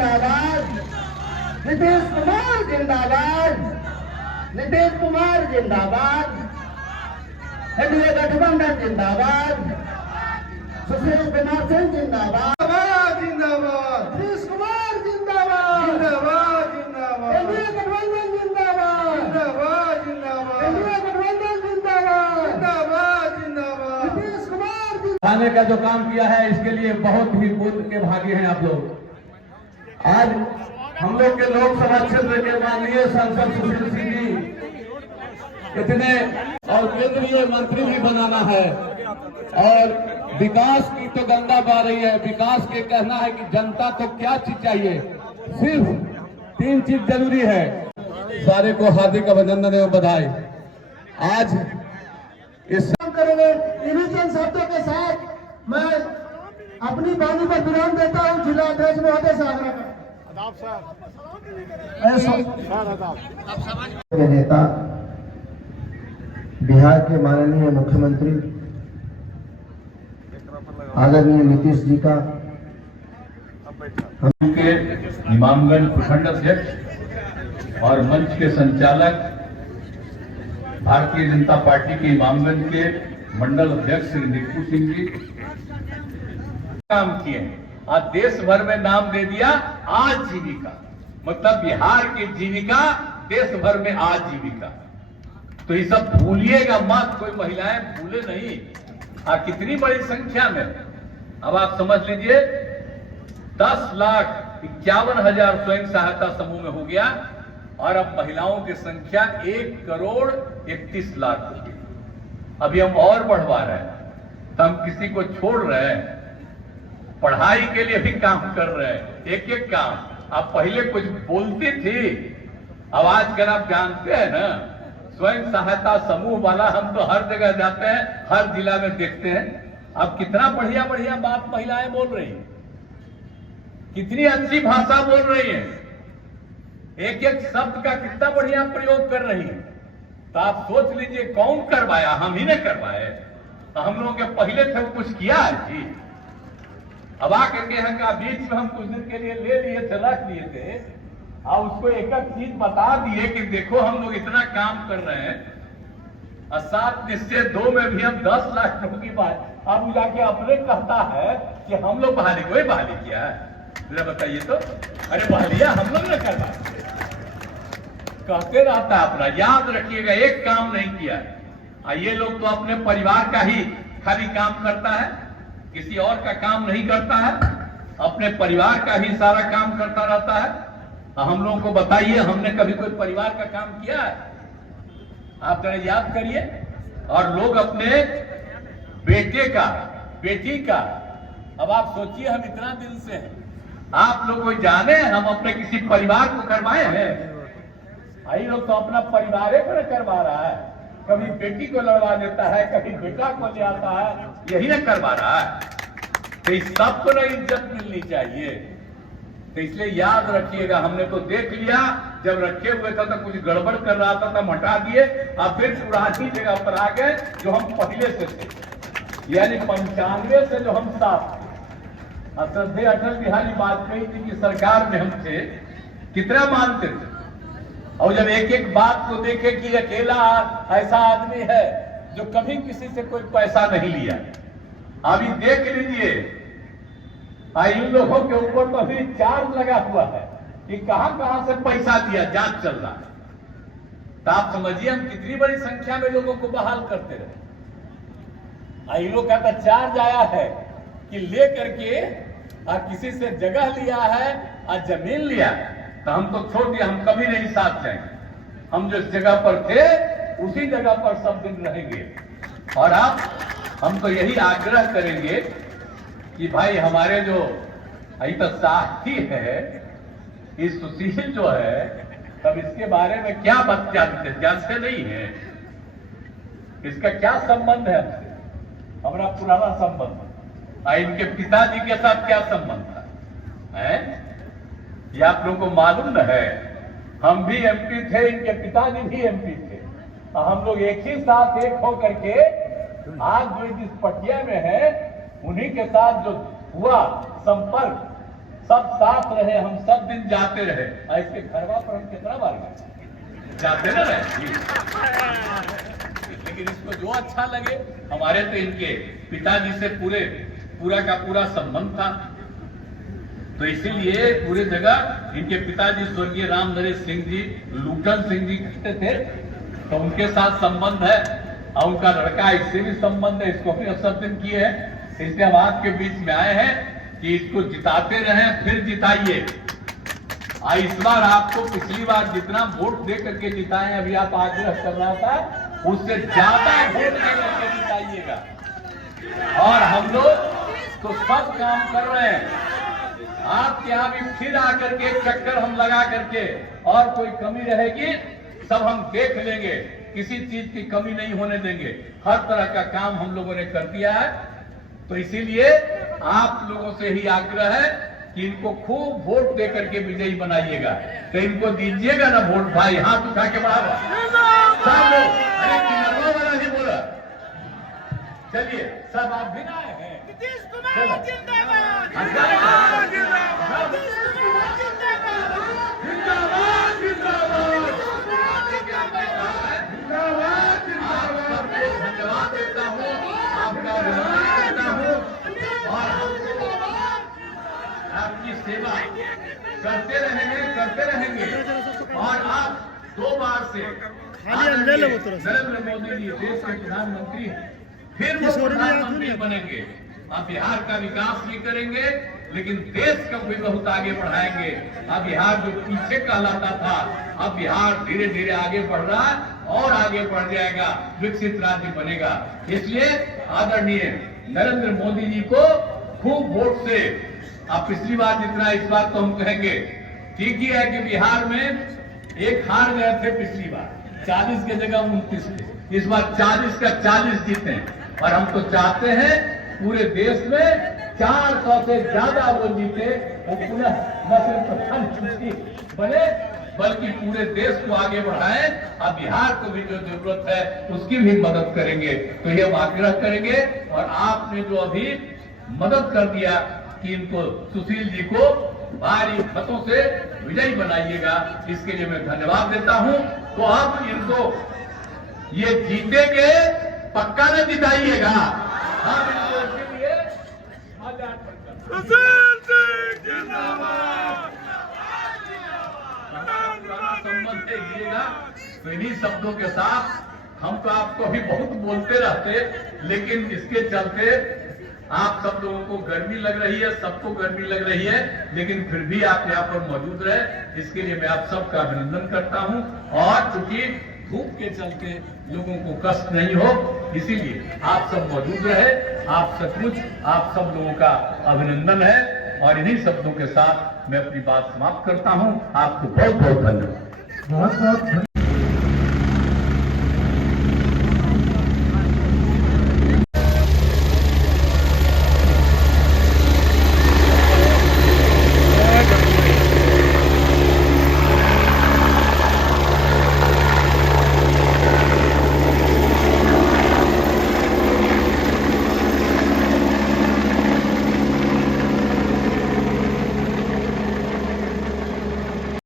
जिंदाबाद, नीतीश कुमार जिंदाबाद, नीतीश कुमार जिंदाबाद, एनडीए गठबंधन जिंदाबाद, सुशील कुमार सिंह जिंदाबाद, जिंदाबाद नीतीश कुमार जिंदाबाद, जिंदाबाद जिंदाबाद एनडीए गठबंधन जिंदाबाद, जिंदाबाद जिंदाबाद एनडीए गठबंधन जिंदाबाद, जिंदाबाद जिंदाबाद नीतीश कुमार बढ़ाने का जो काम किया है इसके लिए बहुत ही बुद्ध के भागी हैं आप लोग। आज हम लोग के लोकसभा क्षेत्र के माननीय सांसद सुशील सिंह जी इतने और केंद्रीय मंत्री भी बनाना है और विकास की तो गंगा बह रही है। विकास के कहना है कि जनता को क्या चीज चाहिए, सिर्फ 3 चीज जरूरी है। सारे को हार्दिक अभिनंदन एवं बधाई। आज इस करेंगे। इन्हीं चंद शब्दों के साथ मैं अपनी वाणी पर विराम देता हूँ। जिला अध्यक्ष महोदय से आग्रह के नेता बिहार के माननीय मुख्यमंत्री आदरणीय नीतीश जी का हम के इमामगंज प्रखंड अध्यक्ष और मंच के संचालक भारतीय जनता पार्टी के इमामगंज के मंडल अध्यक्ष श्री निक्कू सिंह जी काम किए। आज देश भर में नाम दे दिया आजीविका, मतलब बिहार की जीविका देश भर में आजीविका। तो ये सब भूलिएगा मत, कोई महिलाएं भूले नहीं। कितनी बड़ी संख्या में, अब आप समझ लीजिए 10,51,000 स्वयं सहायता समूह में हो गया और अब महिलाओं की संख्या 1,31,00,000 हो गई। अभी हम और बढ़वा रहे हैं, तो हम किसी को छोड़ रहे हैं, पढ़ाई के लिए भी काम कर रहे हैं, एक एक काम। आप पहले कुछ बोलती थी, अब आजकल आप जानते हैं ना, स्वयं सहायता समूह वाला हम तो हर जगह जाते हैं, हर जिला में देखते हैं। अब कितना बढ़िया बढ़िया बात महिलाएं बोल रही हैं, कितनी अच्छी भाषा बोल रही हैं, एक एक शब्द का कितना बढ़िया प्रयोग कर रही है। तो आप सोच लीजिए कौन करवाया, हम ही ने करवाए। तो हम लोगों के पहले थे कुछ किया है जी। अब आकर के यहाँ का बीच में हम कुछ दिन के लिए ले लिए थे, रख लिए थे और उसको एक एक चीज बता दिए कि देखो हम लोग इतना काम कर रहे हैं। और 7 निश्चय 2 में भी हम 10 लाख लोगों की बात, अब जाके अपने कहता है कि हम लोग बहाली, कोई बहाली किया है जरा बताइए तो। अरे बहालिया हम लोग ने करवा, कहते रहता है अपना। याद रखिएगा एक काम नहीं किया है। ये लोग तो अपने परिवार का ही खाली काम करता है, किसी और का काम नहीं करता है, अपने परिवार का ही सारा काम करता रहता है। हम लोगों को बताइए, हमने कभी कोई परिवार का काम किया है? आप जरा याद करिए। और लोग अपने बेटे का, बेटी का, अब आप सोचिए हम इतना दिल से हैं, आप लोग कोई जाने हम अपने किसी परिवार को करवाए हैं? आई लोग तो अपना परिवार को न करवा रहा है, कभी बेटी को लड़वा देता है, कभी बेटा को ले आता है, यही न करवा रहा है। तो इस सबको न इज्जत मिलनी चाहिए। तो इसलिए याद रखिएगा, हमने तो देख लिया जब रखे हुए था तो कुछ गड़बड़ कर रहा था, तब हटा दिए और फिर पुरानी जगह पर आ गए जो हम पहले से थे, यानी 95 से जो हम साथ थे। श्रद्धेय अटल बिहारी वाजपेयी जी की सरकार में हम थे, कितना मानते थे। और जब एक एक बात को देखे कि अकेला ऐसा आदमी है जो कभी किसी से कोई पैसा नहीं लिया, अभी देख लीजिए इन लोगों के ऊपर तो अभी चार्ज लगा हुआ है कि कहां कहां से पैसा दिया, जांच चल रहा है। तो आप समझिए हम कितनी बड़ी संख्या में लोगों को बहाल करते रहे। इन लोग का तो चार्ज आया है कि ले करके किसी से जगह लिया है और जमीन लिया, तो हम तो छोड़ दिया, हम कभी नहीं साथ जाएंगे। हम जिस जगह पर थे उसी जगह पर सब दिन रहेंगे। और अब हम तो यही आग्रह करेंगे कि भाई हमारे जो तो साथी है, इस सुशील जो है, तब इसके बारे में क्या बात जानते नहीं है, इसका क्या संबंध है हमसे? हमारा पुराना संबंध, इनके पिताजी के साथ क्या संबंध था है? ये आप लोगों को मालूम न है। हम भी एमपी थे, इनके पिताजी भी एमपी थे, हम लोग एक ही साथ एक होकर के आज जो जिस पटिया में है उन्हीं के साथ जो हुआ संपर्क, सब साथ रहे, हम सब दिन जाते रहे। और इसके घरवा पर हम कितना बार गए? जाते ना रहे। लेकिन इसको जो अच्छा लगे, हमारे तो इनके पिताजी से पूरा का पूरा संबंध था, तो इसीलिए पूरे जगह इनके पिताजी स्वर्गीय राम नरेश सिंह जी, लूटन सिंह जी कहते थे, तो उनके साथ संबंध है। और उनका लड़का इससे भी संबंध है, इसको भी अवसर किए हैं। इसलिए हम आपके बीच में आए हैं कि इसको जिताते रहें, फिर जिताइए। इस बार आपको पिछली बार जितना वोट दे करके जिताए, अभी आप आग्रह कर रहा था, उससे ज्यादा वोट दे करके जिताइएगा। और हम लोग तो सब काम कर रहे हैं, आपके यहाँ भी फिर आकर के एक चक्कर हम लगा करके, और कोई कमी रहेगी सब हम देख लेंगे, किसी चीज की कमी नहीं होने देंगे। हर तरह का काम हम लोगों ने कर दिया है। तो इसीलिए आप लोगों से ही आग्रह है कि इनको खूब वोट दे करके विजयी बनाइएगा। तो इनको दीजिएगा ना वोट भाई, हाथ उठा के बढ़ावा सब लोग। अरे किन्नरों वाला ही बोला, चलिए सब आप भी आए हैं। नीतीश कुमार जिंदाबाद, जिंदाबाद, जिंदाबाद, धन्यवाद देता हूँ, आपका अभिनंदन करता हूँ, और आपकी सेवा करते रहेंगे। और आप 2 बार से नरेंद्र मोदी जी देश के प्रधानमंत्री हैं, फिर वो प्रधानमंत्री बनेंगे। आप बिहार का विकास भी करेंगे, लेकिन देश को भी बहुत आगे बढ़ाएंगे। अब बिहार जो पीछे कहलाता था, अब बिहार धीरे धीरे आगे बढ़ रहा है और आगे बढ़ जाएगा, विकसित राज्य बनेगा। इसलिए आदरणीय नरेंद्र मोदी जी को खूब वोट से, आप पिछली बार जितना इस बार तो हम कहेंगे ठीक ही है कि बिहार में एक हार गए थे पिछली बार, 40 की जगह 29 थे, इस बार 40 का 40 जीते। और हम तो चाहते हैं पूरे देश में 400 से ज्यादा वो जीते, वो पुनः न सिर्फ प्रधानमंत्री बने बल्कि पूरे देश को आगे बढ़ाए। अब बिहार को भी जो जरूरत है उसकी भी मदद करेंगे। तो ये हम आग्रह करेंगे, और आपने जो अभी मदद कर दिया कि इनको, सुशील जी को भारी मतों से विजयी बनाइएगा, इसके लिए मैं धन्यवाद देता हूं। तो आप इनको ये जीतेंगे, पक्का न जिताइएगा। हाँ, इनको इसके लिए संबंध दीजिएगा। तो इन्हीं शब्दों के साथ हम तो आपको भी बहुत बोलते रहते, लेकिन इसके चलते आप सब लोगों को गर्मी लग रही है, सबको गर्मी लग रही है, लेकिन फिर भी आप यहाँ पर मौजूद रहे, इसके लिए मैं आप सबका अभिनंदन करता हूँ। और चूंकि धूप के चलते लोगों को कष्ट नहीं हो, इसीलिए आप सब मौजूद रहे। आप सचमुच आप सब लोगों का अभिनंदन है। और इन्हीं शब्दों के साथ मैं अपनी बात समाप्त करता हूँ। आपको बहुत बहुत धन्यवाद।